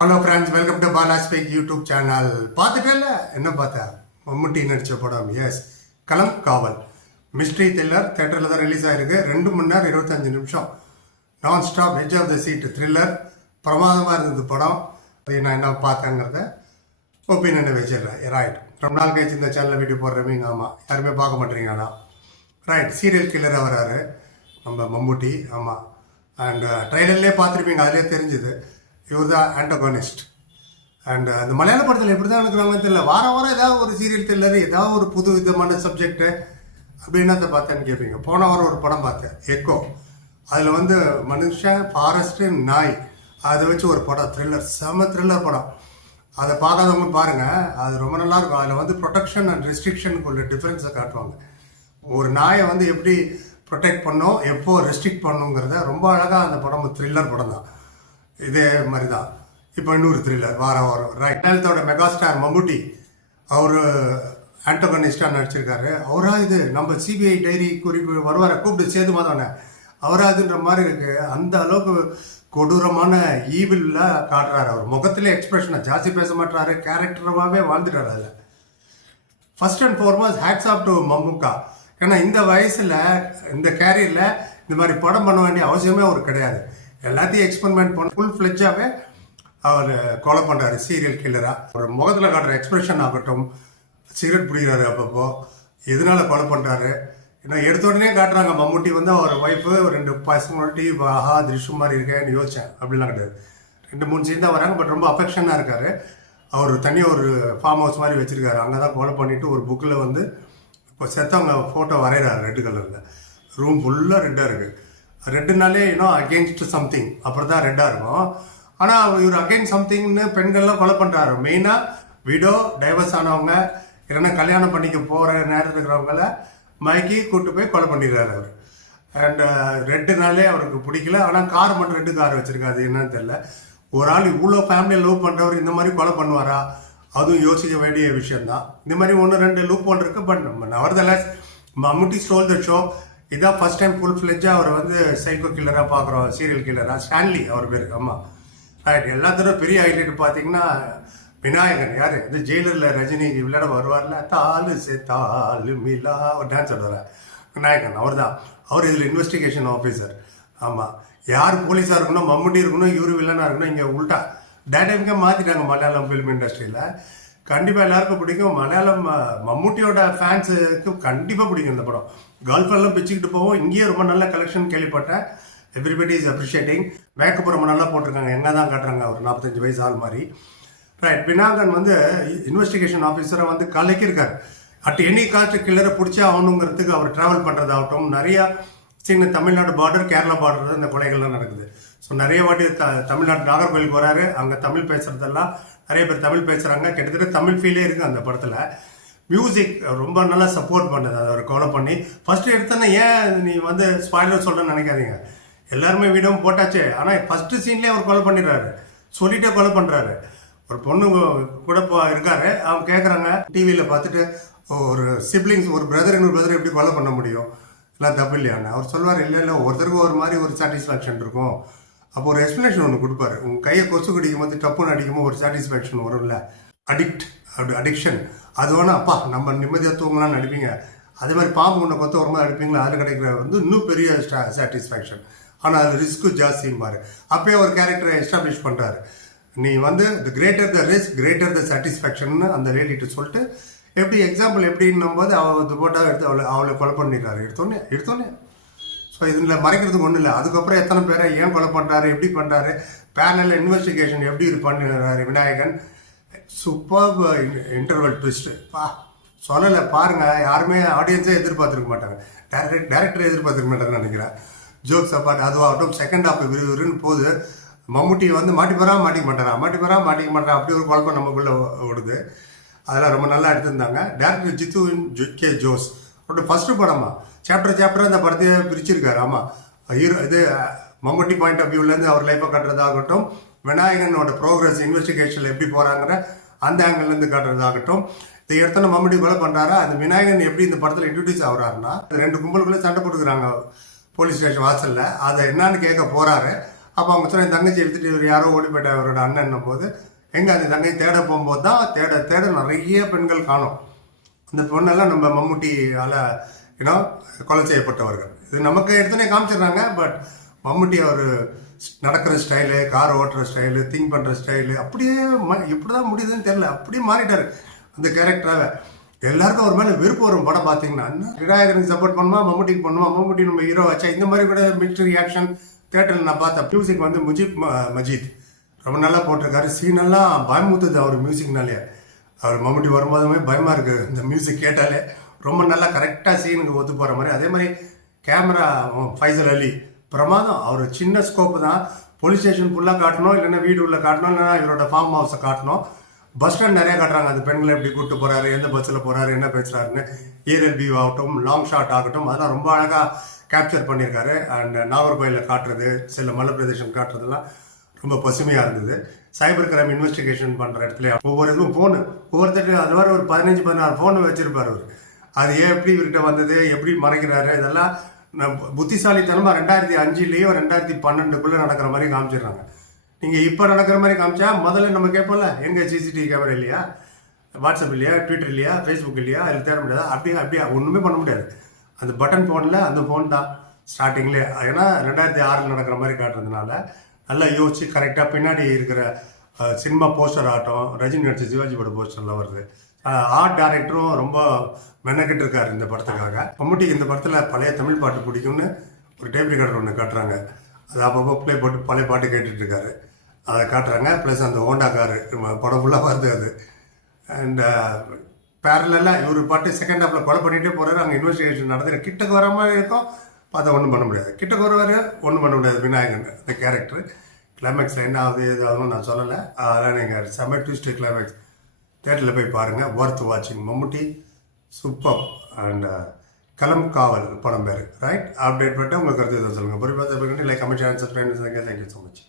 Hello friends welcome to பாலாஸ்பேக் YouTube channel பார்த்துட்டேல்ல என்ன பார்த்தேன் மம்முட்டி நடித்த படம். எஸ் களம் காவல். மிஸ்ட்ரி த்ரில்லர் தேட்டரில் தான் ரிலீஸ் ஆயிருக்கு. ரெண்டு மணி நேரம் இருபத்தஞ்சு நிமிஷம். நான் stop edge of the seat thriller பிரமாதமாக இருந்தது படம். அதை நான் என்ன பார்த்தேங்கிறத ஒப்பீனியனை வச்சிடுறேன். ரைட் ரொம்ப நாள் கழிச்சு இந்த சேனலில் வீடியோ போடுறவங்க ஆமாம் யாருமே பார்க்க மாட்டேறீங்க ஆனால் ரைட் சீரியல் கில்லராக வராரு நம்ம மம்முட்டி. ஆமாம் அண்ட் ட்ரைலர்லேயே uh, பார்த்துருப்பீங்க. அதிலே தெரிஞ்சுது. இவர் தான் ஆண்டகோனிஸ்ட் அண்ட் அந்த மலையாள படத்தில் எப்படி தான் நடக்கிறாங்கன்னு தெரியல. வாரம் வாரம் ஏதாவது ஒரு சீரியல் த்ரில்லர் ஏதாவது ஒரு புது விதமான சப்ஜெக்ட்டு அப்படின்னத்தை பார்த்தேன்னு கேட்பீங்க போன வாரம் ஒரு படம் பார்த்தேன் எக்கோ அதில் வந்து மனுஷன் ஃபாரஸ்ட்டு நாய். அதை வச்சு ஒரு படம் த்ரில்லர் செம த்ரில்லர் படம். அதை பார்க்காதவங்க பாருங்கள் அது ரொம்ப நல்லாயிருக்கும். அதில் வந்து ப்ரொடெக்ஷன் அண்ட் ரெஸ்ட்ரிக்ஷனுக்கு உள்ள டிஃப்ரென்ஸை காட்டுவாங்க. ஒரு நாயை வந்து எப்படி ப்ரொடெக்ட் பண்ணோம் எப்போ ரெஸ்ட்ரிக்ட் பண்ணுங்கிறத ரொம்ப அழகாக அந்த படம் த்ரில்லர் படம் தான். இதே மாதிரி தான் இப்போ இன்னொரு த்ரில்லர் வாரம் வாரம். ரைட் நேலத்தோட மெகாஸ்டார் மம்முட்டி அவர் ஆண்டகனிஸ்டாக நடிச்சிருக்காரு. அவராக இது? நம்ம சிபிஐ டைரி குறிப்பு வருவார? கூப்பிட்டு சேது மாதானே அவரா இதுன்ற மாதிரி இருக்கு. அந்த அளவுக்கு கொடூரமான ஈவில்ல காட்டுறாரு அவர். முகத்திலே எக்ஸ்பிரஷனை ஜாஸ்தி பேச மாட்டாரு கேரக்டராகவே வாழ்ந்துட்டாரு அதில். First and foremost hats off to Mammukka. ஏன்னா இந்த வயசில் இந்த கேரியரில் இந்த மாதிரி படம் பண்ண வேண்டிய அவசியமே அவர் கிடையாது. எல்லாத்தையும் எக்ஸ்பெரிமெண்ட் பண்ண ஃபுல் ஃப்ளெஜாகவே அவர் கொலை பண்ணுறாரு சீரியல் கில்லராக ஒரு முகத்தில் காட்டுற எக்ஸ்பிரஷன் ஆகட்டும் சிகரெட் பிடிக்கிறாரு அப்பப்போ எதனால கொலை பண்ணுறாரு ஏன்னா எடுத்த உடனே காட்டுறாங்க மம்முட்டி வந்து அவர் ஒய்ஃபு ரெண்டு பர்சனாலிட்டி ஆஹா திருஷ்யம் மாதிரி இருக்கேன்னு யோசிச்சேன். அப்படிலாம் கிடையாது. ரெண்டு மூணு சீன் தான் வராங்க பட் ரொம்ப அஃபெக்ஷனாக இருக்கார். அவர் தனியாக ஒரு ஃபார்ம் ஹவுஸ் மாதிரி வச்சுருக்காரு. அங்கே தான் கொலை பண்ணிவிட்டு ஒரு புக்கில் வந்து இப்போ செத்தவங்க ஃபோட்டோ வரைகிறாரு ரெட்டு கலரில் ரூம் ஃபுல்லாக ரெட்டாக இருக்குது ரெட்டுனாலே இன்னும் அகேன்ஸ்ட் சம்திங் அப்படி தான் ரெட்டாக இருக்கும். ஆனால் இவர் அகெயின் சம்திங்னு பெண்கள்லாம் கொலை பண்ணுறாரு மெயினாக விடோ டைவர்ஸ் ஆனவங்க இல்லைன்னா கல்யாணம் பண்ணிக்க போகிற நேரத்தில் இருக்கிறவங்கள மயக்கி கூட்டு போய் கொலை பண்ணிடுறாரு அவர். அண்ட் uh, ரெட்டுனாலே அவருக்கு பிடிக்கல. ஆனால் கார் மட்டும் ரெண்டு கார் வச்சுருக்காரு. என்னன்னு தெரியல. ஒரு ஆள் இவ்வளோ ஃபேமிலியை லவ் பண்ணுறவர் இந்த மாதிரி கொலை பண்ணுவாரா? அதுவும் யோசிக்க வேண்டிய விஷயம்தான். இந்த மாதிரி ஒன்று ரெண்டு லூப் ஒன்று இருக்கு but nevertheless Mammootty stole the show இதான் ஃபர்ஸ்ட் டைம் ஃபுல் ஃப்ளெஜாக அவர் வந்து சைக்கோ கில்லராக பார்க்குறோம் சீரியல் கில்லராக ஸ்டான்லி அவர் பேர் ஆமாம் ரைட் எல்லா தடவை பெரிய ஹைலைட் பார்த்தீங்கன்னா விநாயகன் யார்? இந்த ஜெயிலரில் ரஜினி விளையாட வருவார்ல தாலு சே தாலு மிலா ஒரு டான்ஸ் ஆடுவார் விநாயகன் அவர் தான் அவர் இதில் இன்வெஸ்டிகேஷன் ஆஃபீஸர் ஆமாம் யார் போலீஸாக இருக்கணும் மம்முட்டி இருக்கணும் இவரு வில்லனாக இருக்கணும் இங்கே உல்ட்டா டேட்டாமிக்காக மாற்றிட்டாங்க மலையாளம் ஃபிலிம் இண்டஸ்ட்ரியில் கண்டிப்பாக எல்லாருக்கும் பிடிக்கும். மலையாளம் மம்முட்டியோட ஃபேன்ஸுக்கு கண்டிப்பாக பிடிக்கும் இந்த படம். கல்ஃப் பிச்சுக்கிட்டு போவோம். இங்கேயே ரொம்ப நல்ல கலெக்ஷன் கேள்விப்பட்டேன். எவ்ரிபடி இஸ் அப்ரிஷியேட்டிங் மேக்கப் ரொம்ப நல்லா போட்டிருக்காங்க. என்ன தான் காட்டுறாங்க? ஒரு நாற்பத்தஞ்சு வயசு ஆள் மாதிரி. ரைட் பினாகன் வந்து இன்வெஸ்டிகேஷன் ஆஃபீஸரை வந்து கலக்கியிருக்காரு. அட் எனி காஸ்ட் கில்லரை பிடிச்சா ஆகணுங்கிறதுக்கு அவர் ட்ராவல் பண்ணுறதாகட்டும் நிறையா சின்ன தமிழ்நாடு பார்டர் கேரளா பார்டர் இந்த கொலைகள்லாம் நடக்குது. ஸோ நிறைய வாட்டி த தமிழ்நாடு நாகர்கோவிலுக்கு வராரு. அங்கே தமிழ் பேசுகிறதெல்லாம் நிறைய பேர் தமிழ் பேசுகிறாங்க கிட்டத்தட்ட தமிழ் ஃபீலே இருக்குது அந்த படத்தில். மியூசிக் ரொம்ப நல்லா சப்போர்ட் பண்ணுது. அதை அவர் கொலை பண்ணி ஃபஸ்ட்டு எடுத்தோன்னே ஏன் நீ வந்து ஸ்பாய்லர் சொல்கிறேன்னு நினைக்காதீங்க. எல்லாருமே வீடும் போட்டாச்சு. ஆனால் ஃபஸ்ட்டு சீன்லேயே அவர் கொலை பண்ணிடுறாரு. சொல்லிட்டே கொலை பண்ணுறாரு ஒரு பொண்ணு கூட இருக்காரு. அவங்க கேட்குறாங்க டிவியில் பார்த்துட்டு ஒரு சிப்ளிங்ஸ் ஒரு பிரதர் இன்னொரு பிரதர் எப்படி கொலை பண்ண முடியும்? எல்லாம் தப்பு இல்லையான்னு. அவர் சொல்வார் இல்லை இல்லை ஒருத்தருக்கும் ஒரு மாதிரி ஒரு சாட்டிஸ்ஃபேக்ஷன் இருக்கும். அப்போ ஒரு எக்ஸ்ப்ளனேஷன் ஒன்று கொடுப்பாரு. உங்கள் கையை கொசு கடிக்கும் போது டப்புன்னு அடிக்கும்போது ஒரு சாட்டிஸ்ஃபேக்ஷன் வரும்ல. அடிக்ட் அப்படி அடிக்ஷன் அது வேணா அப்பா நம்ம நிம்மதியாக தூங்கலாம்னு நடிப்பீங்க அதே மாதிரி பாம்பு கொண்ட கொத்த ஒரு மாதிரி அடிப்பீங்களா? அதில் கிடைக்கிற வந்து இன்னும் பெரிய சாட்டிஸ்ஃபேக்ஷன் ஆனால் அது ரிஸ்க்கு ஜாஸ்திம்பாரு அப்பயே ஒரு கேரக்டரை எஸ்டாப்ளிஷ் பண்ணுறாரு நீ வந்து the greater the risk greater the சாட்டிஸ்ஃபேக்ஷன்னு அந்த லேடிட்டு சொல்லிட்டு எப்படி எக்ஸாம்பிள் எப்படின்னும் போது அவள் துப்பட்டா எடுத்து அவளை அவளை கொலை பண்ணிடுறாரு. எடுத்தோன்னே எடுத்தோன்னே ஸோ இதில் மறைக்கிறதுக்கு ஒன்றும் இல்லை. அதுக்கப்புறம் எத்தனை பேரை ஏன் கொலை பண்ணுறாரு எப்படி பண்ணுறாரு பேனலில் இன்வெஸ்டிகேஷன் எப்படி இது பண்ணுறாரு விநாயகன்? சூப்பர் இன்டர்வல் ட்விஸ்ட்டு பா சொல்லலை பாருங்கள் யாருமே ஆடியன்ஸே எதிர்பார்த்துருக்க மாட்டாங்க. டேரக்டர் டேரக்டர் எதிர்பார்த்துருக்க மாட்டாங்கன்னு நினைக்கிறேன். ஜோக்ஸ் அப்பாட் அதுவாகட்டும் செகண்ட் ஹாஃப் விறுவிறுன்னு போகுது மம்முட்டி வந்து மாட்டிப்பரா மாட்டிக்க மாட்டாரா? மாட்டிப்பரா மாட்டிக்க மாட்டேறான் அப்படி ஒரு குழப்பம் நமக்குள்ளே ஓடுது. அதெல்லாம் ரொம்ப நல்லா எடுத்திருந்தாங்க. Director Jithu K Jose. அவரோட ஃபஸ்ட்டு படமா? சாப்டர் சாப்டர் அந்த படத்தையே பிரிச்சிருக்காரு. ஆமாம் ஹீரோ இது மம்முட்டி பாயிண்ட் ஆஃப் வியூலேருந்து அவர் லைஃப்பை கட்டுறதாகட்டும் விநாயகனோட ப்ரோக்ரஸ் இன்வெஸ்டிகேஷனில் எப்படி போகிறாங்கிற அந்த ஆங்கிள்லேருந்து காட்டுறதாகட்டும். இதை எடுத்தோன்னு மம்முட்டி கொலை பண்ணுறாரா அந்த விநாயகன் எப்படி இந்த படத்தில் இன்ட்ரடியூஸ் ஆகுறாருன்னா ரெண்டு கும்பலுக்குள்ளே சண்டை போட்டுக்கிறாங்க போலீஸ் ஸ்டேஷன் வாசலில். அதை என்னான்னு கேட்க போகிறாரு அப்போ அவங்க சொன்ன தங்கச்சி எடுத்துகிட்டு இவர் யாரோ ஓடி போயிட்ட அவரோட அண்ணன் போது எங்கே அந்த தங்கை தேட போகும்போது தான் தேட தேட நிறைய பெண்கள் காணும். அந்த பொண்ணெல்லாம் நம்ம மம்முட்டியால் ஏன்னா கொலை செய்யப்பட்டவர்கள். இது நமக்கு எடுத்துனே காமிச்சிடுறாங்க பட் மம்முட்டி அவர் நடக்கிற ஸ்டைலு கார் ஓட்டுற ஸ்டைலு திங்க் பண்ணுற ஸ்டைலு அப்படியே ம எப்படிதான் முடியுதுன்னு தெரியல. அப்படியே மாறிட்டார் அந்த கேரக்டராக எல்லாருக்கும் ஒரு மேலே விருப்பம் வரும் படம் பார்த்தீங்கன்னா. என்ன விநாயகருக்கு சப்போர்ட் பண்ணுமா? மம்முட்டிக்கு பண்ணுமா? மம்முட்டி நம்ம ஹீரோ வச்சா இந்த மாதிரி கூட மிலிட்டரி ஆக்ஷன் தேட்டரில் நான் பார்த்தேன். மியூசிக் வந்து முஜிப் மஜித் மஜீத். ரொம்ப நல்லா போட்டிருக்காரு. சீனெல்லாம் பயமுத்துது அவர் மியூசிக்னாலே அவர் மம்முட்டி வரும்போதுமே பயமாக இருக்குது இந்த மியூசிக் கேட்டாலே. ரொம்ப நல்லா கரெக்டாக சீனுக்கு ஒத்து போகிற மாதிரி. அதே மாதிரி கேமரா ஃபைசல் அலி. பிரமாதம். அவர் சின்ன ஸ்கோப்பு தான். போலீஸ் ஸ்டேஷன் ஃபுல்லாக காட்டணும் இல்லைன்னா வீடு உள்ள காட்டணும் இல்லைன்னா இவரோட ஃபார்ம் ஹவுஸை காட்டணும். பஸ் ஸ்டாண்ட் நிறைய காட்டுறாங்க. அந்த பெண்களை எப்படி கூப்பிட்டு போறாரு எந்த பஸ்ஸில் போறாரு என்ன பேசுறாருன்னு. ஏரியல் வியூ ஆகட்டும் லாங் ஷாட் ஆகட்டும் அதெல்லாம் ரொம்ப அழகாக கேப்சர் பண்ணியிருக்காரு. அண்ட் நாகர்கோயிலில் காட்டுறது சில மலை பிரதேசம் காட்டுறதெல்லாம் ரொம்ப பசுமையாக இருந்தது. சைபர் கிரைம் இன்வெஸ்டிகேஷன் பண்ணுற இடத்துல ஒவ்வொரு இதுவும் ஃபோனு ஒவ்வொருத்தருக்கு அது மாதிரி ஒரு பதினஞ்சு பதினாறு ஃபோனு வச்சிருப்பார் அவர். அது ஏன் எப்படி இவர்கிட்ட வந்தது எப்படி மறைக்கிறாரு இதெல்லாம் புத்திசாலித்தனமாக ரெண்டாயிரத்தி அஞ்சுலேயோ ரெண்டாயிரத்தி பன்னெண்டுக்குள்ளே நடக்கிற மாதிரி காமிச்சிடுறாங்க. நீங்கள் இப்போ நடக்கிற மாதிரி காமிச்சா முதல்ல நம்ம கேட்போம்ல எங்கே சிசிடிவி கேமரா இல்லையா? வாட்ஸ்அப் இல்லையா? ட்விட்டர் இல்லையா? ஃபேஸ்புக் இல்லையா? அதில் தேட முடியாது? அப்படியே அப்படியே ஒன்றுமே பண்ண முடியாது. அந்த பட்டன் ஃபோனில் அந்த ஃபோன் தான் ஸ்டார்டிங்லேயே ஏன்னா ரெண்டாயிரத்தி ஆறில் நடக்கிற மாதிரி காட்டுறதுனால நல்லா யோசிச்சு கரெக்டாக பின்னாடி இருக்கிற சினிமா போஸ்டர் ஆகட்டும் ரஜினி நடிச்ச சிவாஜி பட போஸ்டரில் வருது. ஆர்ட் டைரக்டரும் ரொம்ப மெனக்கிட்டு இருக்காரு இந்த படத்துக்காக. மம்முட்டிக்கு இந்த படத்தில் பழைய தமிழ் பாட்டு பிடிக்கும்னு ஒரு டேப் ரெக்கார்டர் ஒன்று காட்டுறாங்க. அது அப்பப்போ ப்ளே போட்டு பழைய பாட்டு கேட்டுட்டு இருக்காரு. அதை காட்டுறாங்க. ப்ளஸ் அந்த ஹோண்டா காரு படம் ஃபுல்லாக வருது அது. அண்ட் பேரலாக இவர் பாட்டு செகண்ட் ஹாஃபில் கொலை பண்ணிகிட்டே போகிறாரு அங்கே இன்வெஸ்டிகேஷன் நடந்து கிட்டக்கு வர மாதிரி இருக்கும். பார்த்தா ஒன்றும் பண்ண முடியாது. கிட்டக்கு வருவார் ஒன்றும் பண்ண முடியாது. விநாயகன் அந்த கேரக்டர் கிளைமேக்ஸில் என்ன ஆகுது எது ஆகுதுன்னு நான் சொல்லலை. அதெல்லாம் நீங்கள் செம்ம ட்விஸ்ட் கிளைமேக்ஸ் தேட்டரில் போய் பாருங்கள் ஒர்த் வாட்சிங் மம்முட்டி சூப்பர் அண்ட் களம் காவல் படம் பேர். ரைட் அப்டேட் பண்ணிட்டு உங்களுக்கு கருத்து சொல்லுங்கள் பொறுப்பாக like comment channel subscribe thank you so much